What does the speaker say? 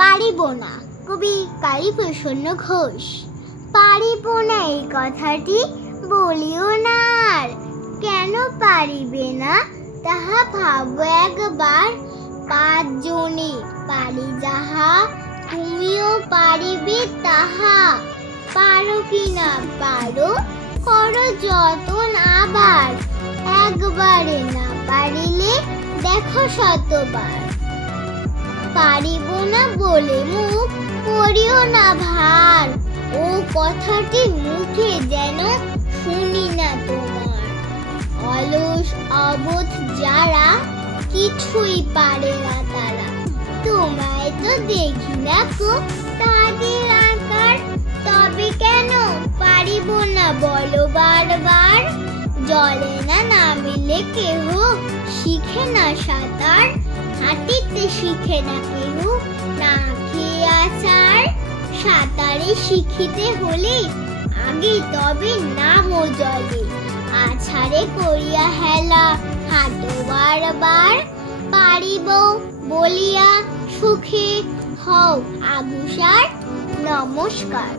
পারিব না, কবি কালীপ্রসন্ন ঘোষ। পারিব না এই কথাটি বলিও না আর, কেন পারিবে না তাহা ভাবো একবার। 5 জনে পারি যাহা, তুমিও পারিবে তাহা। পারো কি না পারো, করো যতন আবার। একবারে না পারিলে দেখো শতবার। পারিব না বলে মুখ করিও না ভার, ও কথাটি মুখে যেন শুনি না তোমার। অলস অবোধ যারা, কিছুই পারে না তারা। তোমায় তো দেখি না কো তাদের আকার, তবে কেন পারিব না বলো বারবার। জলে না নামিলে কেহ শিখে না সাঁতার, হাঁটিতে শিখে না কেহ না খেয়ে আছাড়। সাঁতারে শিখিতে হলে আগে তবে নামো জলে, আছাড়ে করিয়া হেলা হাঁটো বারবার। পারিব বলিয়া সুখে হও আগুসার। নমস্কার।